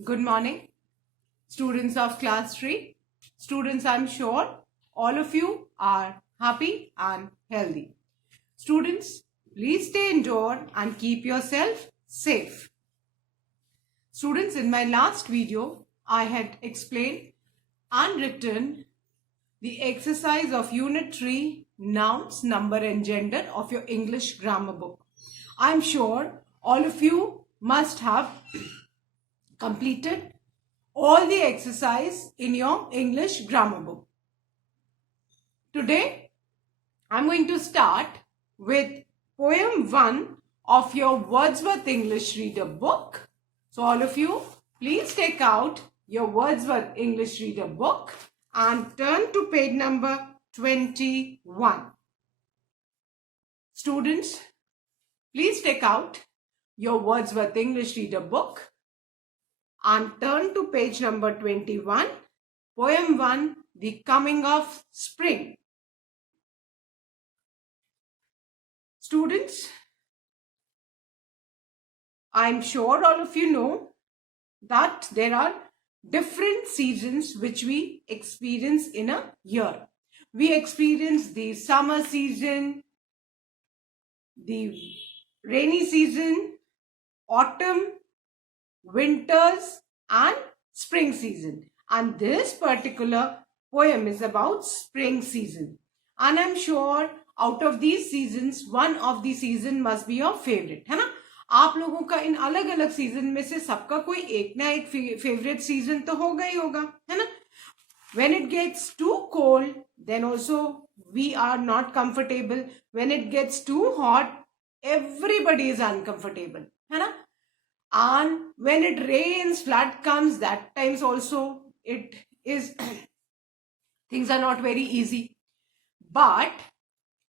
Good morning, students of class 3. Students, I'm sure all of you are happy and healthy. Students, please stay indoor and keep yourself safe. Students, in my last video, I had explained and written the exercise of Unit 3, Nouns, Number and Gender of your English grammar book. I'm sure all of you must have completed all the exercise in your English grammar book. Today, I'm going to start with poem 1 of your Wordsworth English Reader book. So all of you, please take out your Wordsworth English Reader book and turn to page number 21. Students, please take out your Wordsworth English Reader book and turn to page number 21, poem 1, The Coming of Spring. Students, I'm sure all of you know that there are different seasons which we experience in a year. We experience the summer season, the rainy season, autumn, winters and spring season, and this particular poem is about spring season. And I'm sure out of these seasons one of the season must be your favorite, है ना? आप लोगों का इन अलग अलग सीजन में से सबका कोई एक ना एक फेवरेट सीजन तो होगा ही होगा, है ना? When it gets too cold, then also we are not comfortable. When it gets too hot, everybody is uncomfortable, है ना? And when it rains, flood comes, that times also it is things are not very easy. But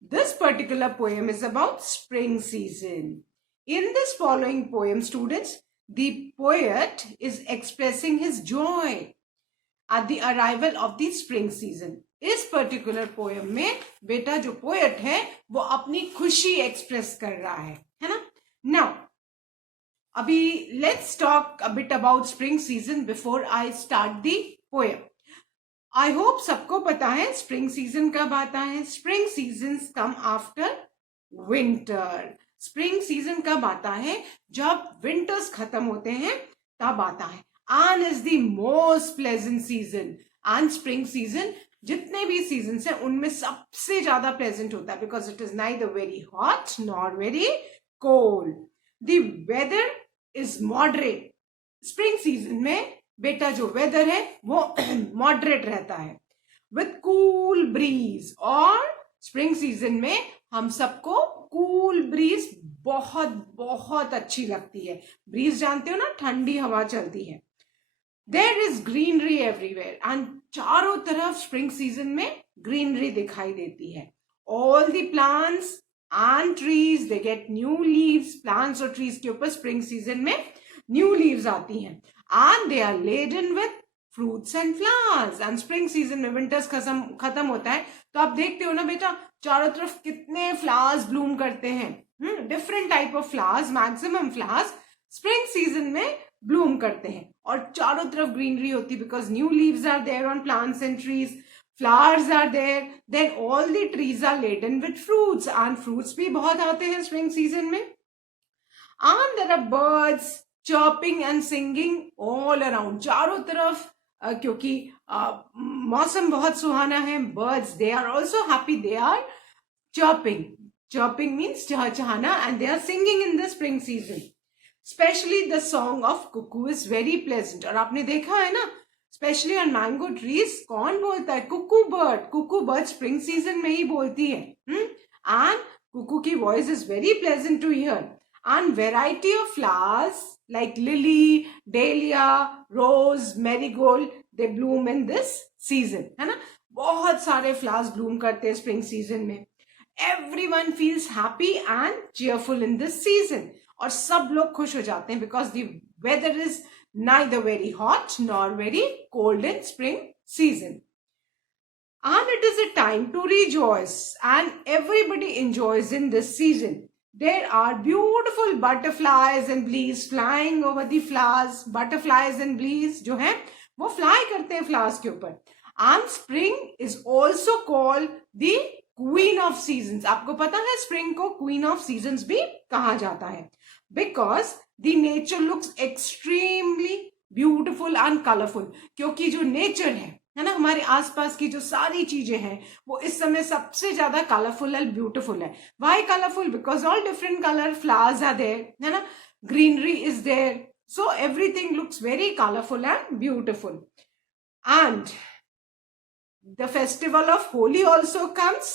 this particular poem is about spring season. In this following poem, students, the poet is expressing his joy at the arrival of the spring season. इस particular poem में बेटा जो पोएट है वो अपनी खुशी एक्सप्रेस कर रहा है ना? नाउ अभी let's talk a bit about spring season before I start the poem. I hope सबको पता है स्प्रिंग सीजन कब आता है. Spring season come after winter. Spring season कब आता है? जब विंटर्स खत्म होते हैं तब आता है. And is the most pleasant season. And spring season जितने भी seasons हैं उनमें सबसे ज्यादा pleasant होता है because it is neither very hot nor very cold. The weather is moderate. Spring season में बेटा जो weather है वो moderate रहता है with cool breeze. और spring season में हम सबको cool breeze बहुत बहुत अच्छी लगती है. breeze जानते हो ना, ठंडी हवा चलती है. There is greenery everywhere and चारों तरफ spring season में greenery दिखाई देती है. All the plants and trees they get new leaves. Plants और trees के ऊपर spring season में new leaves आती हैं and they are laden with fruits and flowers. And spring season में winters खत्म होता है तो आप देखते हो ना बेटा चारों तरफ कितने flowers bloom करते हैं. Different type of flowers, maximum flowers spring season में bloom करते हैं और चारों तरफ greenery होती है because new leaves are there on plants and trees, flowers are there, then all the trees are laden with fruits and fruits भी बहुत आते हैं spring season में. And there are birds chirping and singing all around. चारों तरफ क्योंकि मौसम बहुत सुहाना है, birds they are also happy, they are chirping. Chirping means चहचहाना and they are singing in the spring season. Especially the song of cuckoo is very pleasant. और आपने देखा है ना, especially on mango trees, कौन बोलता है? cuckoo bird. Cuckoo bird spring season में ही बोलती है. And cuckoo की voice is very pleasant to hear. And variety of flowers like lily, dahlia, rose, marigold, they bloom in this season. है ना? बहुत सारे flowers bloom करते हैं spring season में. Everyone feels happy and cheerful in this season. और सब लोग खुश हो जाते हैं because the weather is neither very hot nor very cold in spring season. And it is a time to rejoice and everybody enjoys in this season. there are beautiful butterflies and bees flying over the flowers. Butterflies and bees जो हैं वो fly करते हैं flowers के ऊपर. And spring is also called the queen of seasons. आपको पता है spring को queen of seasons भी कहा जाता है, because the nature looks extremely beautiful and colorful. क्योंकि जो nature है ना, हमारे आसपास की जो सारी चीजें हैं वो इस समय सबसे ज्यादा कलरफुल एंड ब्यूटीफुल है. Why colourful? Because all different colour flowers are there, है ना, greenery is there, so everything looks very colourful and beautiful. And the festival of Holi also comes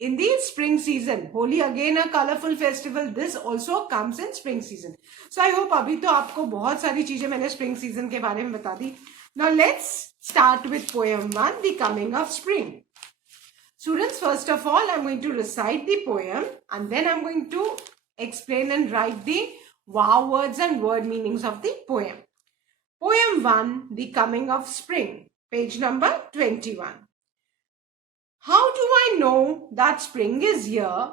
in the spring season. Holi again a colorful festival. This also comes in spring season. So I hope अभी तो आपको बहुत सारी चीजें मैंने spring season के बारे में बता दी. Now let's start with poem 1, The Coming of Spring. Students, first of all, I'm going to recite the poem and then I'm going to explain and write the wow words and word meanings of the poem. Poem 1, The Coming of Spring, page number 21. How do I know that spring is here?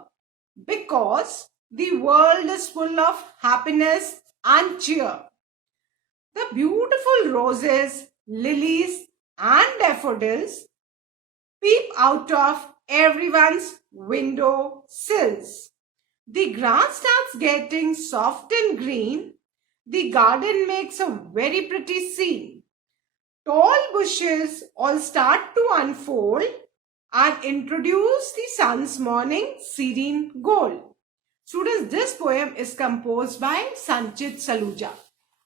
Because the world is full of happiness and cheer. The beautiful roses, lilies, and daffodils peep out of everyone's window sills. The grass starts getting soft and green. The garden makes a very pretty scene. Tall bushes all start to unfold and introduce the sun's morning serene gold. Students, this poem is composed by Sanchit Saluja.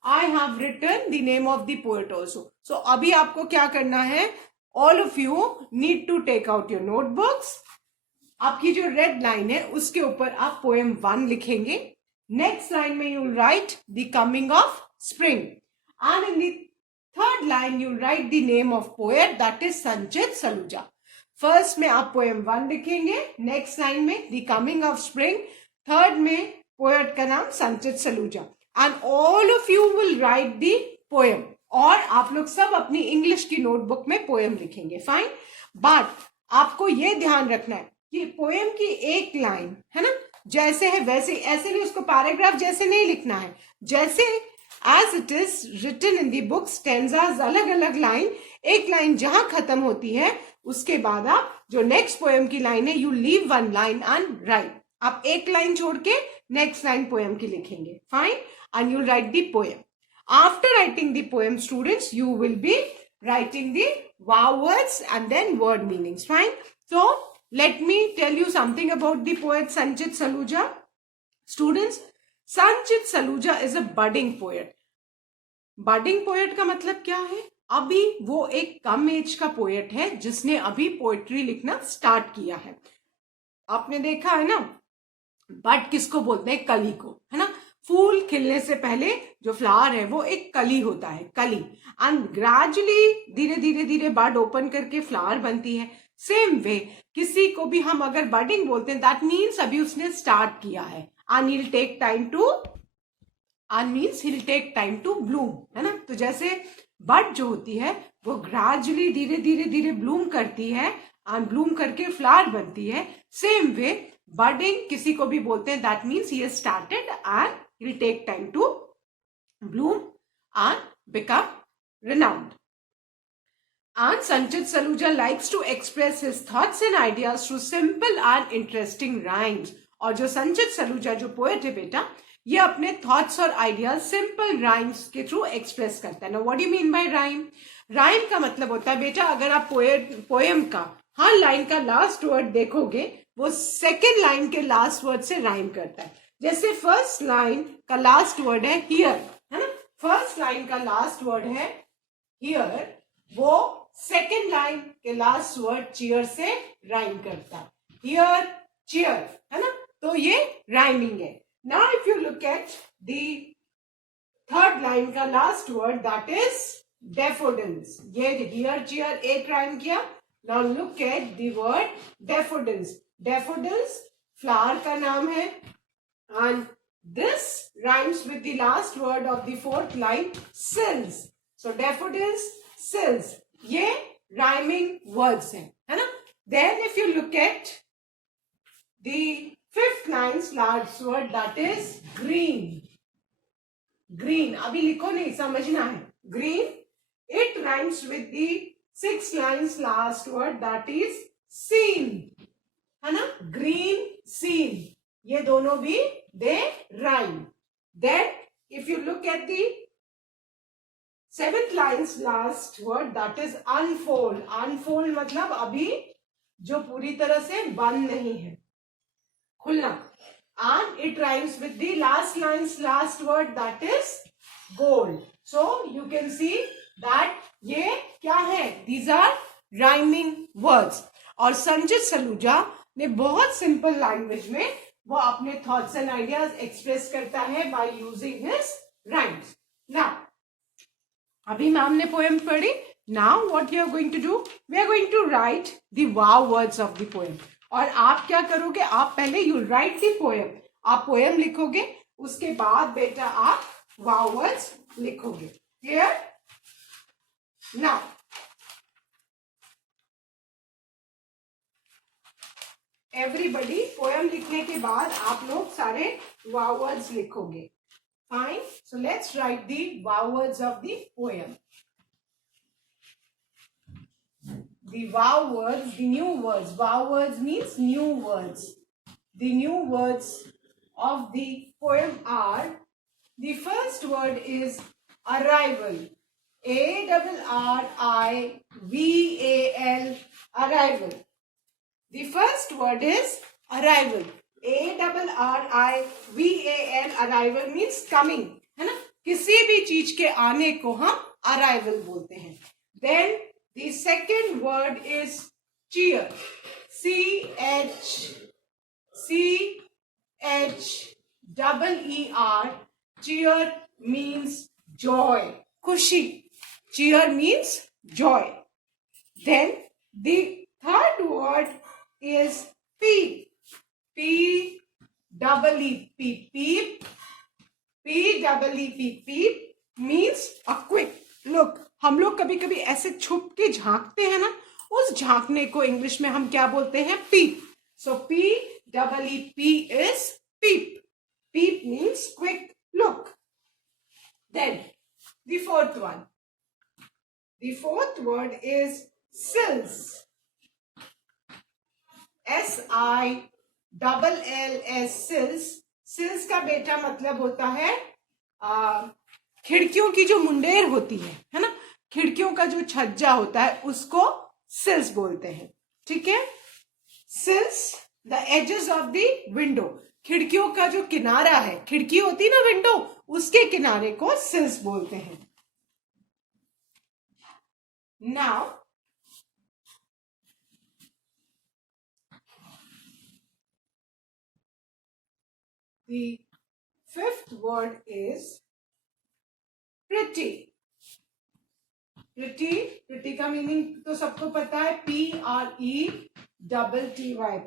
I have written the name of the poet also. So अभी आपको क्या करना है? All of you need to take out your notebooks. आपकी जो red line है उसके ऊपर आप poem 1 लिखेंगे. Next line में you'll write the coming of spring. And in the third line you'll write the name of poet, that is Sanchit Saluja. First में आप पोएम 1 लिखेंगे, नेक्स्ट लाइन में the coming of spring, third में पोएट का नाम संचित Saluja, and all of you will write the poem. और आप लोग सब अपनी इंग्लिश की नोटबुक में पोएम लिखेंगे. फाइन, बट आपको ये ध्यान रखना है कि पोएम की एक लाइन है ना जैसे है वैसे, ऐसे नहीं उसको पैराग्राफ जैसे नहीं लिखना है, जैसे as it is written in the books, stanzas, अलग अलग लाइन. एक लाइन जहां खत्म होती है उसके बाद आप जो नेक्स्ट पोएम की लाइन है you leave one line and right. आप एक लाइन छोड़ के नेक्स्ट लाइन पोएम की लिखेंगे. Fine, and you write the poem. After writing the poem students you will be writing the wow words and then word meanings. Fine. So let me tell you something about the poet Sanchit Saluja. Students, Sanchit Saluja is a budding poet. Budding poet का मतलब क्या है? अभी वो एक कम एज का पोएट है जिसने अभी पोएट्री लिखना स्टार्ट किया है. आपने देखा है ना, बट किसको बोलते हैं? कली को, है ना. फूल खिलने से पहले जो फ्लावर है वो एक कली होता है, कली, एंड ग्रेजुअली धीरे धीरे धीरे बड ओपन करके फ्लावर बनती है. सेम वे किसी को भी हम अगर बडिंग बोलते हैं दैट मीन्स अभी उसने स्टार्ट किया है, and he will take time to, and means he will take time to bloom, है ना. तो जैसे बड जो होती है वो ग्रेजुअली धीरे धीरे धीरे ब्लूम करती है एंड ब्लूम करके फ्लावर बनती है. सेम वे बडिंग किसी को भी बोलते हैं that means he has started and he will take time to bloom and become renowned. And Sanchit Saluja likes to express his thoughts and ideas through simple and interesting rhymes. और जो संचित सलूजा जो पोएट है बेटा, ये अपने थॉट्स और आइडियाज सिंपल राइम्स के थ्रू एक्सप्रेस करता है. ना what do you mean by rhyme? Rhyme का मतलब होता है बेटा, अगर आप पोएम का हर लाइन का लास्ट वर्ड देखोगे वो सेकेंड लाइन के लास्ट वर्ड से राइम करता है. जैसे फर्स्ट लाइन का लास्ट वर्ड है हियर, है ना. फर्स्ट लाइन का लास्ट वर्ड है हियर, वो सेकेंड लाइन के लास्ट वर्ड चीयर से राइम करता है. हियर चीयर, है ना. तो ये राइमिंग है. Now if you look at the third line का last word that is daffodils. ये here cheer एक rhyme किया. Now look at the word daffodils. Daffodils flower का नाम है and this rhymes with the last word of the fourth line sills. So daffodils, sills. ये rhyming words हैं, है ना. Then if you look at the Fifth lines last word, that is green. Green. अभी लिखो नहीं, समझना है. Green. It rhymes with the six lines last word, that is seen. है ना? Green, seen. ये दोनों भी they rhyme. Then if you look at the seventh lines last word, that is unfold. Unfold मतलब अभी जो पूरी तरह से बंद नहीं है, खुलना. And it rhymes with the last lines last word, that is gold. So you can see that ये क्या है? These are rhyming words. और संजित सलूजा ने बहुत सिंपल लैंग्वेज में वो अपने थॉट्स एंड आइडियाज एक्सप्रेस करता है by using his rhymes. Now अभी मैम ने पोएम पढ़ी. Now what you are going to do, we are going to write the wow words of the poem. और आप क्या करोगे, आप पहले यू राइट द पोएम, आप पोएम लिखोगे, उसके बाद बेटा आप वाव वर्ड्स लिखोगे. क्लियर? नाउ एवरीबडी पोएम लिखने के बाद आप लोग सारे वाव वर्ड्स लिखोगे. Fine. So let's write the wow words of the poem. The wow words, the new words. Wow words means new words. The new words of the poem are, the first word is arrival. A-R-R-I-V-A-L, arrival. The first word is arrival. A-R-R-I-V-A-L, arrival means coming. है ना? किसी भी चीज के आने को हम arrival बोलते हैं. Then the second word is cheer. C-H-E-E-R. Cheer means joy. Khushi. Cheer means joy. Then the third word is peep. P-E-E-P. Peep. P-E-E-P. Peep means a quick look. हम लोग कभी कभी ऐसे छुप के झांकते हैं ना, उस झांकने को इंग्लिश में हम क्या बोलते हैं? Peep. So P-E-E-P is peep. Peep means quick look. Then the fourth one. The fourth word is sills. S-I-L-L-S, sills. sills का बेटा मतलब होता है खिड़कियों की जो मुंडेर होती है ना, खिड़कियों का जो छज्जा होता है उसको सिल्स बोलते हैं. ठीक है? Sills, the edges of the window. खिड़कियों का जो किनारा है, खिड़की होती ना विंडो, उसके किनारे को सिल्स बोलते हैं. Now the fifth word is pretty. pretty का मीनिंग तो सबको पता है, P-R-E-T-T-Y.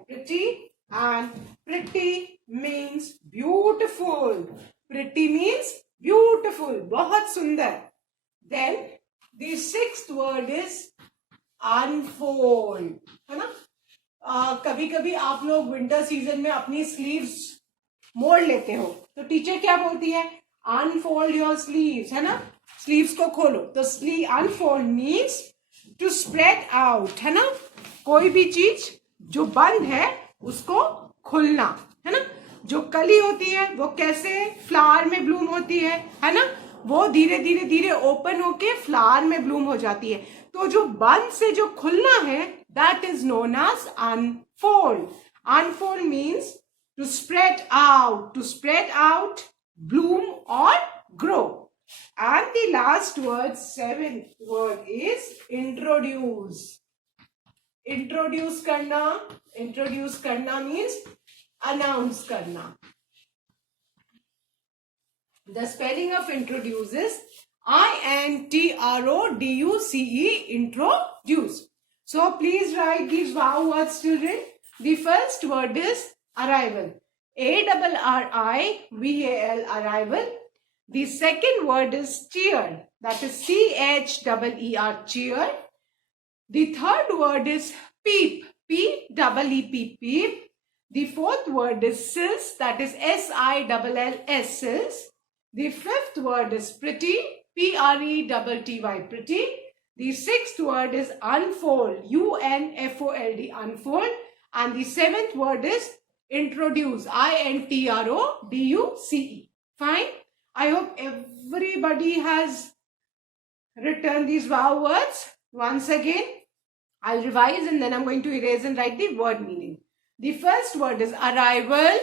pretty. And pretty means beautiful. pretty means beautiful, बहुत सुंदर. Then the sixth word is unfold. है ना? कभी कभी आप लोग विंटर सीजन में अपनी स्लीव्स मोड़ लेते हो, तो टीचर क्या बोलती है? Unfold your sleeves. है ना? स्लीव्स को खोलो. तो sleeve unfold means to spread out. है ना? कोई भी चीज जो बंद है उसको खुलना. है ना? जो कली होती है वो कैसे फ्लावर में ब्लूम होती है ना? वो धीरे धीरे धीरे ओपन होके फ्लावर में ब्लूम हो जाती है. तो जो बंद से जो खुलना है, that is known as unfold. Unfold means to spread out, bloom or grow. And the last word, seventh word, is introduce. Introduce करना means announce करना. The spelling of introduce is I-N-T-R-O-D-U-C-E, introduce. So please write these wow words, children. The first word is arrival. A-R-R-I-V-A-L, arrival. The second word is cheer. That is C-H-E-E-R, cheer. The third word is peep. P-E-E-P, peep. The fourth word is sills, that is S-I-L-L-S, sills. The fifth word is pretty, P-R-E-T-T-Y, pretty. The sixth word is unfold, U-N-F-O-L-D, unfold. And the seventh word is introduce, I-N-T-R-O-D-U-C-E. Fine. I hope everybody has written these wow words. Once again, I'll revise and then I'm going to erase and write the word meaning. The first word is arrival.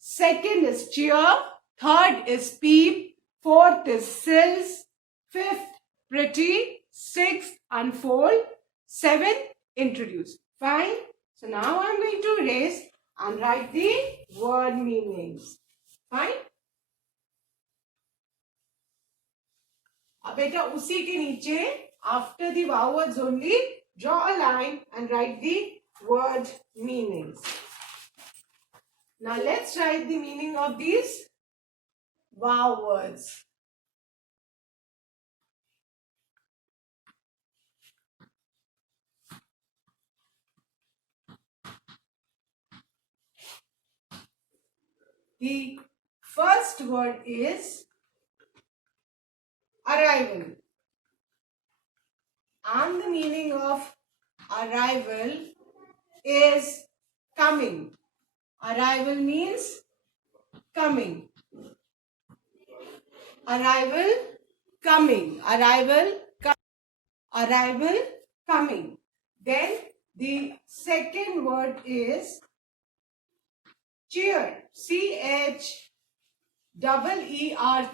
Second is cheer. Third is peep. Fourth is sills. Fifth, pretty. Sixth, unfold. Seventh, introduce. Fine. So now I'm going to erase and write the word meanings. Fine. अब बेटा उसी के नीचे after the wow words only draw a line and write the word meanings. Now let's write the meaning of these wow words. The first word is arrival. And the meaning of arrival is coming. Arrival means coming. Arrival, coming. Arrival, arrival, coming. Then the second word is cheer. C-H-E-E-R,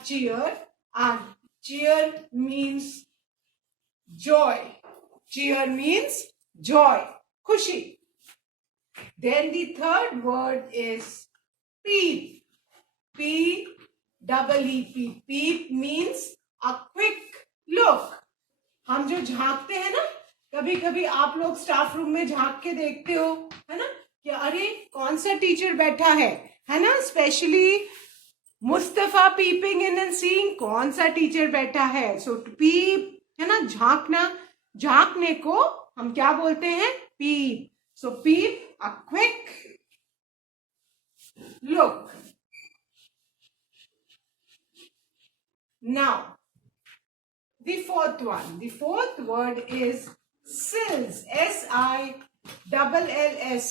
cheer. And cheer means joy. Cheer means joy, khushi. Then the third word is peep. P-E-E-P. Peep means a quick look. हम जो झांकते हैं ना, कभी कभी आप लोग staff room में झांक के देखते हो, है ना, कि अरे कौन सा टीचर बैठा है ना, specially Mustafa peeping in and seeing कौन सा टीचर बैठा है. सो पीप है ना, झांकना. झांकने को हम क्या बोलते हैं? Peep. So peep, a quick look. Now, the fourth one. The fourth word is sills. S-I-L-L-S.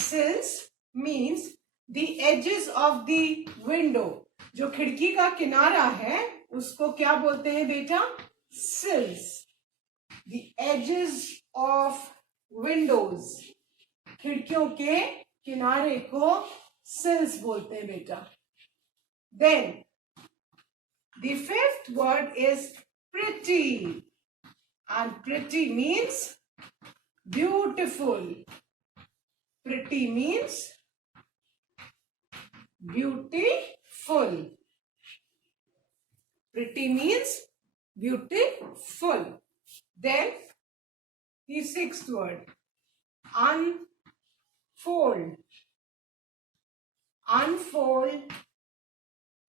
Sills means the edges of the window. जो खिड़की का किनारा है उसको क्या बोलते हैं बेटा? Sills. The edges of windows. खिड़कियों के किनारे को sills बोलते हैं बेटा. Then the fifth word is pretty. And pretty means beautiful. Pretty means beautiful. Pretty means beautiful. Then the sixth word, unfold. Unfold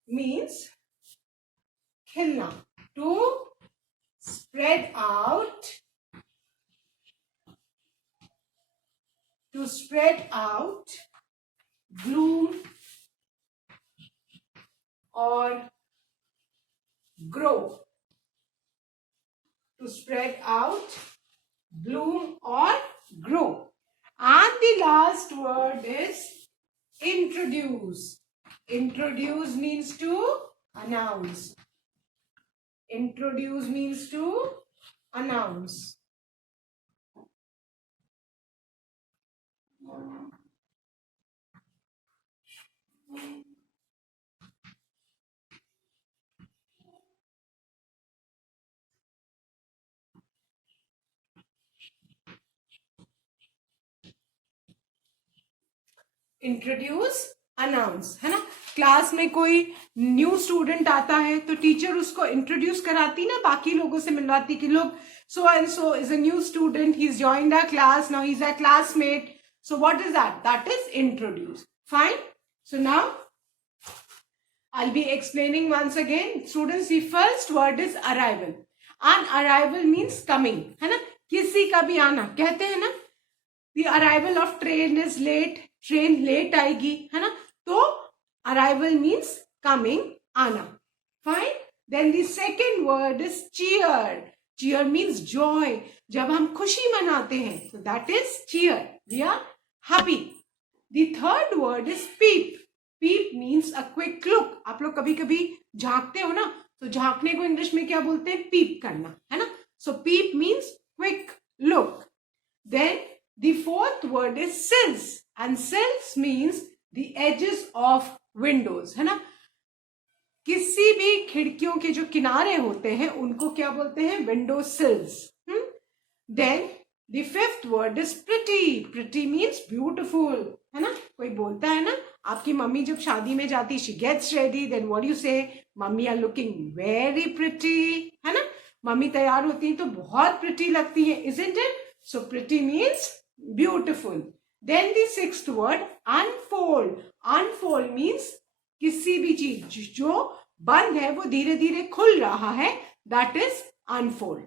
means khilna, to spread out, to spread out, bloom or grow. To spread out, bloom or grow. And the last word is introduce. Introduce means to announce. Introduce means to announce. Introduce, announce, है ना. क्लास में कोई new student आता है तो टीचर उसको इंट्रोड्यूस कराती ना, बाकी लोगों से मिलवाती कि लोग so and so is a new student, he's joined our class, now he's our classmate. So what is that? That is introduce. Fine. So now I'll be explaining once again. Students, the first word is arrival. And arrival means coming, है ना. किसी का भी आना कहते हैं ना. The arrival of train is late. Train late आएगी, है ना, तो अराइवल मीन्स कमिंग, आना. Fine. Then the second word is cheer. Cheer means joy. जब हम खुशी मनाते हैं तो that is cheer. We are happy. The third word is peep. Peep means a quick look. आप लोग कभी कभी झांकते हो ना, तो झांकने को इंग्लिश में क्या बोलते हैं? पीप करना, है ना. So peep means quick look. Then the fourth word is sills. And sills means the edges of windows, है ना. किसी भी खिड़कियों के जो किनारे होते हैं उनको क्या बोलते हैं? Window sills. Then the fifth word is pretty. Pretty means beautiful, है ना. कोई बोलता है ना, आपकी मम्मी जब शादी में जाती, she gets ready, then what you say? Mummy are looking very pretty, है ना. मम्मी तैयार होती है तो बहुत प्रिटी लगती है, isn't it? So pretty means beautiful. Then the sixth word unfold. Unfold means किसी भी चीज जो बंद है वो धीरे धीरे खुल रहा है, दैट इज अनफोल्ड.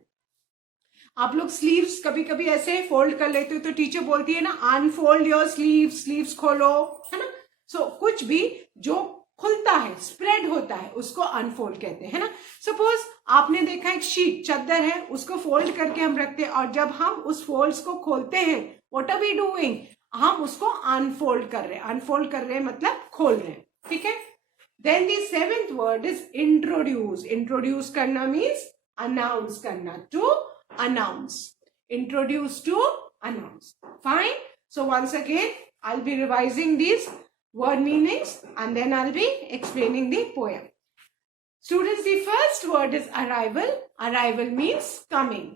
आप लोग स्लीव्स कभी कभी ऐसे फोल्ड कर लेते हो तो टीचर बोलती है ना, अनफोल्ड योर स्लीव, स्लीव्स खोलो, है ना. सो कुछ भी जो खुलता है, स्प्रेड होता है, उसको अनफोल्ड कहते हैं, है ना. सपोज आपने देखा एक शीट, चादर है, उसको फोल्ड करके हम रखते हैं, और जब हम उस फोल्ड्स को खोलते हैं, व्हाट आर वी डूइंग? हम उसको अनफोल्ड कर रहे हैं. अनफोल्ड कर रहे हैं मतलब खोल रहे हैं, ठीक है. Then the seventh word is introduce. Introduce करना मीन्स अनाउंस करना, to announce. Introduce to announce. Fine. So once again, I'll be revising these word meanings and then I'll be explaining the poem. Students, the first word is arrival. Arrival means coming.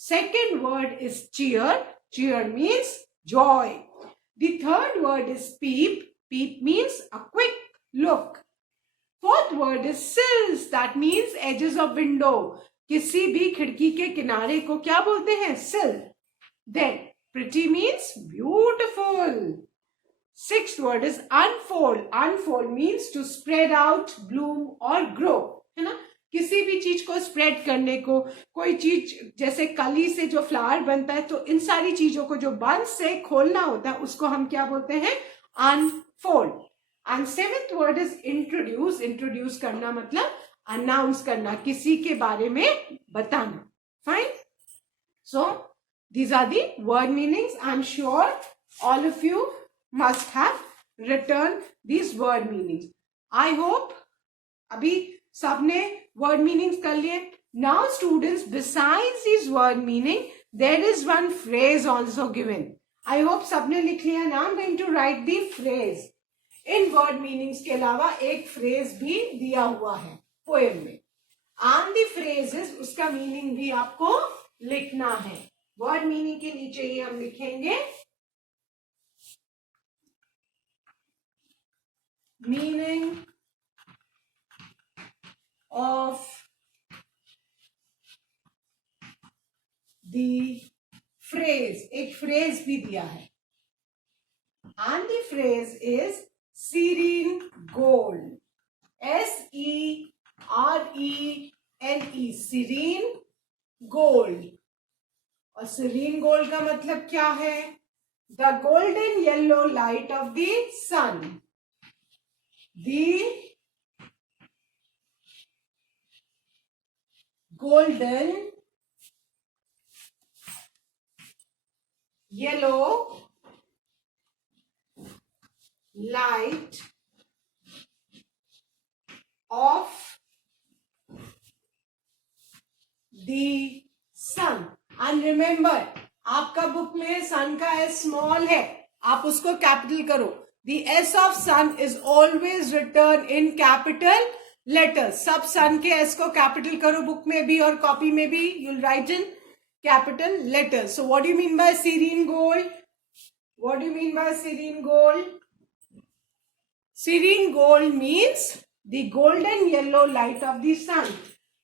Second word is cheer. Cheer means joy. The third word is peep. Peep means a quick look. Fourth word is sills. That means edges of window. किसी भी खिड़की के किनारे को क्या बोलते हैं? सिल. Then pretty means beautiful. Sixth word is unfold. Unfold means to spread out, bloom और ग्रो, है ना. किसी भी चीज को स्प्रेड करने को, कोई चीज जैसे कली से जो फ्लावर बनता है, तो इन सारी चीजों को जो बंद से खोलना होता है उसको हम क्या बोलते हैं? Unfold. And seventh word is introduce. Introduce करना मतलब अनाउंस करना, किसी के बारे में बताना. Fine. So these are the word meanings. I am sure all of you must have written these word meanings. I hope अभी सबने वर्ड मीनिंग्स कर लिए. Now students, besides these word meaning there is one phrase also given. I hope सबने लिख लिया. Now I am going to right the फ्रेज. In word meanings के अलावा एक फ्रेज भी दिया हुआ है पोएम में. एंड द फ्रेजेस, उसका मीनिंग भी आपको लिखना है. वर्ड मीनिंग के नीचे ही हम लिखेंगे मीनिंग ऑफ द फ्रेज. एक फ्रेज भी दिया है. And the phrase is serene gold. SERENE, serene gold. और serene gold का मतलब क्या है? The golden yellow light of the sun. The golden yellow light of the sun. And remember, आपका बुक में सन का एस स्मॉल है, आप उसको कैपिटल करो. The S of sun is always written in capital letters. सब सन के एस को कैपिटल करो बुक में भी और कॉपी में भी. You'll write in capital letters. So what do you mean by serene gold? What do you mean by serene gold? Serene gold means the golden yellow light of the sun.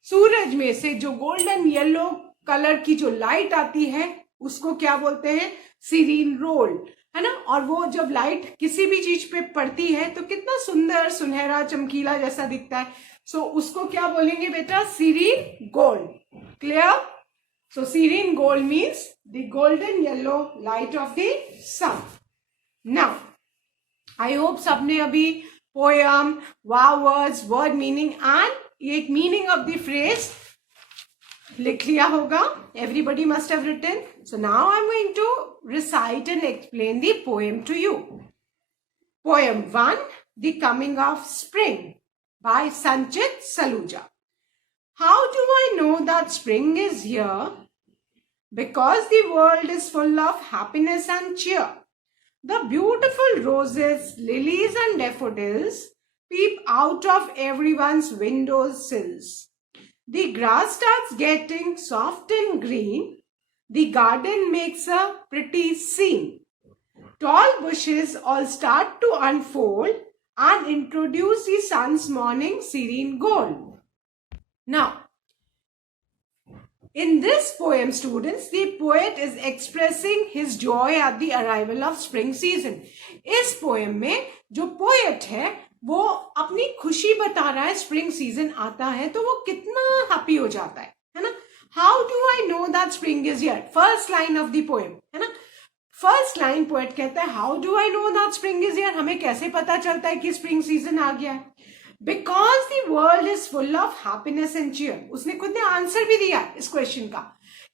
सूरज में से जो गोल्डन येलो कलर की जो लाइट आती है उसको क्या बोलते हैं? सीरीन गोल्ड, है ना. और वो जब लाइट किसी भी चीज पे पड़ती है तो कितना सुंदर, सुनहरा, चमकीला जैसा दिखता है. सो उसको क्या बोलेंगे बेटा? Serene gold. Clear? So serene gold means the golden yellow light of the sun. Now I hope सबने अभी poem, wow words, word meaning and एक मीनिंग ऑफ द फ्रेज लिख लिया होगा. Everybody must have written. So now I'm going to recite and explain the poem to you. Poem 1, The Coming of Spring by Sanchit Saluja. How do I know that spring is here? Because the world is full of happiness and cheer. The beautiful roses, lilies and daffodils peep out of everyone's window sills. The grass starts getting soft and green. The garden makes a pretty scene. Tall bushes all start to unfold and introduce the sun's morning serene gold. Now, in this poem, students, the poet is expressing his joy at the arrival of spring season. इस poem में जो poet है वो अपनी खुशी बता रहा है. स्प्रिंग सीजन आता है तो वो कितना हैप्पी हो जाता है ना. How do I know that spring is here? First line of the poem है ना. फर्स्ट लाइन पोएट कहता है how do I know that spring is here. हमें कैसे पता चलता है कि स्प्रिंग सीजन आ गया है? Because the world is full of happiness and cheer. उसने खुद ने आंसर भी दिया इस क्वेश्चन का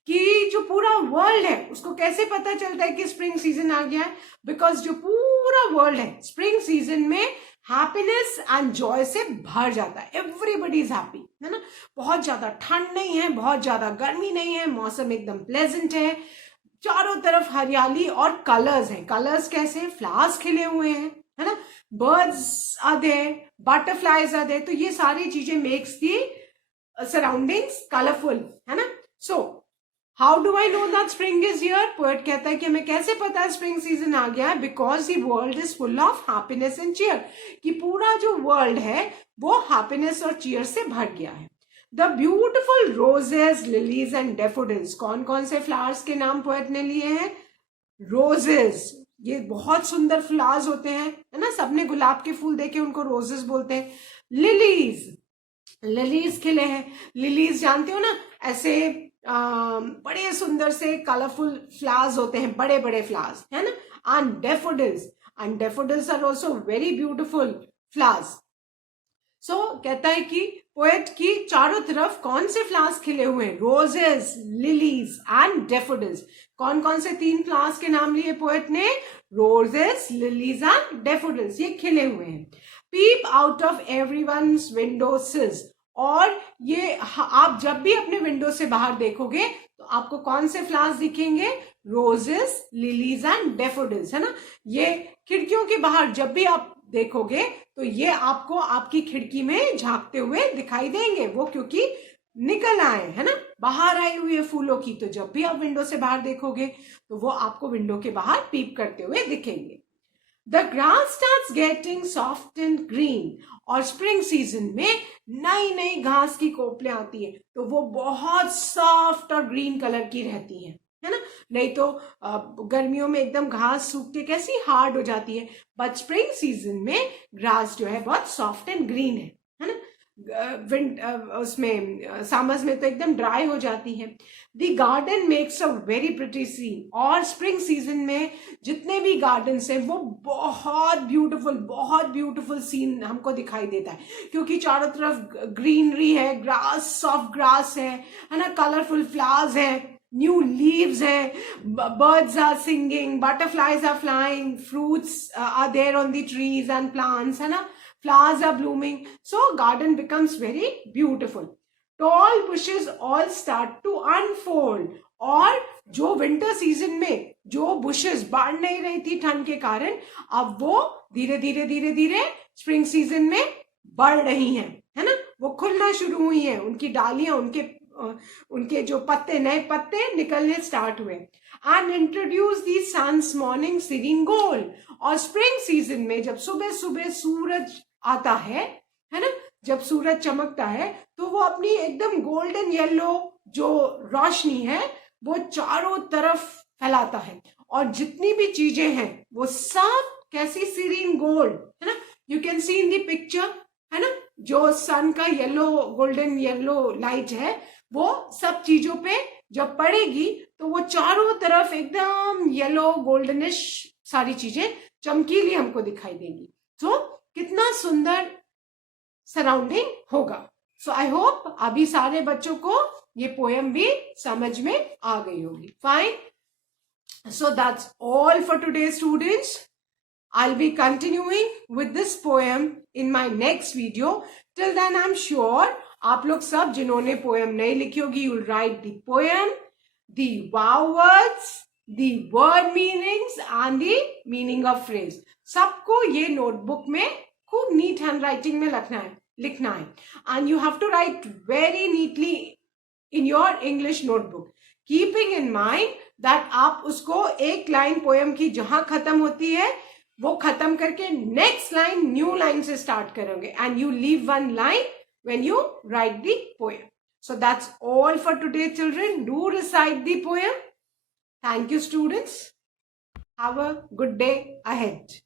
कि जो पूरा वर्ल्ड है उसको कैसे पता चलता है कि स्प्रिंग सीजन आ गया है? बिकॉज जो पूरा वर्ल्ड है स्प्रिंग सीजन में हैप्पीनेस एंड जॉय से भर जाता है. एवरीबडी इज हैप्पी है ना. बहुत ज्यादा ठंड नहीं है, बहुत ज्यादा गर्मी नहीं है, मौसम एकदम प्लेजेंट है, चारों तरफ हरियाली और कलर्स हैं. कलर्स कैसे? फ्लावर्स खिले हुए हैं है ना, birds are there, butterflies are there. तो ये सारी चीजें मेक्स दी सराउंडिंग्स कलरफुल है ना. So how do I know that spring is here? Poet कहता है कि हमें कैसे पता है स्प्रिंग सीजन आ गया है? Because the world is full of happiness and cheer. कि पूरा जो वर्ल्ड है वो हैप्पीनेस और चीयर से भर गया है. The beautiful roses, lilies and daffodils. कौन कौन से फ्लावर्स के नाम पोएट ने लिए हैं? रोजेस, ये बहुत सुंदर फ्लावर्स होते हैं है ना. सबने गुलाब के फूल देखे, उनको रोजेस बोलते हैं. लिलीज, लिलीज खिले हैं. लिलीज जानते हो ना, ऐसे बड़े सुंदर से कलरफुल फ्लावर्स होते हैं, बड़े बड़े फ्लावर्स है ना. And daffodils, and daffodils are also very beautiful flowers. So कहता है कि पोएट की चारों तरफ कौन से फ्लावर्स खिले हुए हैं? Roses, lilies and daffodils. कौन कौन से 3 फ्लावर्स के नाम लिए पोएट ने? Roses, lilies and daffodils. ये खिले हुए हैं. पीप आउट ऑफ एवरीवन्स विंडो सिल्स. और ये आप जब भी अपने विंडो से बाहर देखोगे तो आपको कौन से फ्लावर्स दिखेंगे? रोजेस, लिलीज एंड डेफोडिल्स है ना. ये खिड़कियों के बाहर जब भी आप देखोगे तो ये आपको आपकी खिड़की में झांकते हुए दिखाई देंगे. वो क्योंकि निकल आए है ना, बाहर आई हुई है फूलों की. तो जब भी आप विंडो से बाहर देखोगे तो वो आपको विंडो के बाहर पीप करते हुए दिखेंगे. The grass starts getting soft and green. और स्प्रिंग सीजन में नई नई घास की कोपलें आती है तो वो बहुत सॉफ्ट और ग्रीन कलर की रहती है ना. नहीं तो गर्मियों में एकदम घास सूख के कैसी हार्ड हो जाती है. बट स्प्रिंग सीजन में ग्रास जो है बहुत सॉफ्ट एंड ग्रीन है ना. उसमें समर्स में तो एकदम ड्राई हो जाती है. The garden makes a very pretty scene. और स्प्रिंग सीजन में जितने भी गार्डन्स हैं वो बहुत ब्यूटीफुल सीन हमको दिखाई देता है. क्योंकि चारों तरफ ग्रीनरी है, ग्रास, सॉफ्ट ग्रास है ना, कलरफुल फ्लावर्स है, new leaves hai, birds are singing, butterflies are flying, fruits are there on the trees and plants hai na, flowers are blooming. So garden becomes very beautiful. Tall bushes all start to unfold. और जो winter season में जो बुशेस बढ़ नहीं रही थी ठंड के कारण, अब वो धीरे धीरे स्प्रिंग सीजन में बढ़ रही हैं है ना. वो खुलना शुरू हुई हैं, उनकी डालियां, उनके जो पत्ते, नए पत्ते निकलने स्टार्ट हुए. And introduce the suns morning serene gold. और स्प्रिंग सीजन में जब सुबह सुबह सूरज आता है ना, जब सूरज चमकता है तो वो अपनी एकदम गोल्डन येलो जो रोशनी है वो चारों तरफ फैलाता है. और जितनी भी चीजें हैं वो सब कैसी सीरीन गोल्ड है ना. यू कैन सी इन दी पिक्चर है ना, जो सन का येलो, गोल्डन येलो लाइट है वो सब चीजों पे जब पड़ेगी तो वो चारों तरफ एकदम येलो गोल्डनिश सारी चीजें चमकीली हमको दिखाई देगी. So कितना सुंदर सराउंडिंग होगा. सो आई होप अभी सारे बच्चों को ये पोएम भी समझ में आ गई होगी. Fine. So that's all for today, students. I'll be continuing with this poem in my next video. Till then, I'm sure आप लोग सब जिन्होंने पोएम नहीं लिखी होगी, you'll write the poem, the wow words, the word meanings and the meaning of phrase. सबको ये नोटबुक में खूब नीट हैंडराइटिंग में लिखना है. And you have to write very neatly in your English notebook. Keeping in mind that आप उसको एक लाइन पोएम की जहां खत्म होती है वो खत्म करके नेक्स्ट लाइन न्यू लाइन से स्टार्ट करोगे. And you leave one line when you write the poem. So that's all for today, children. Do recite the poem. Thank you, students. Have a good day ahead.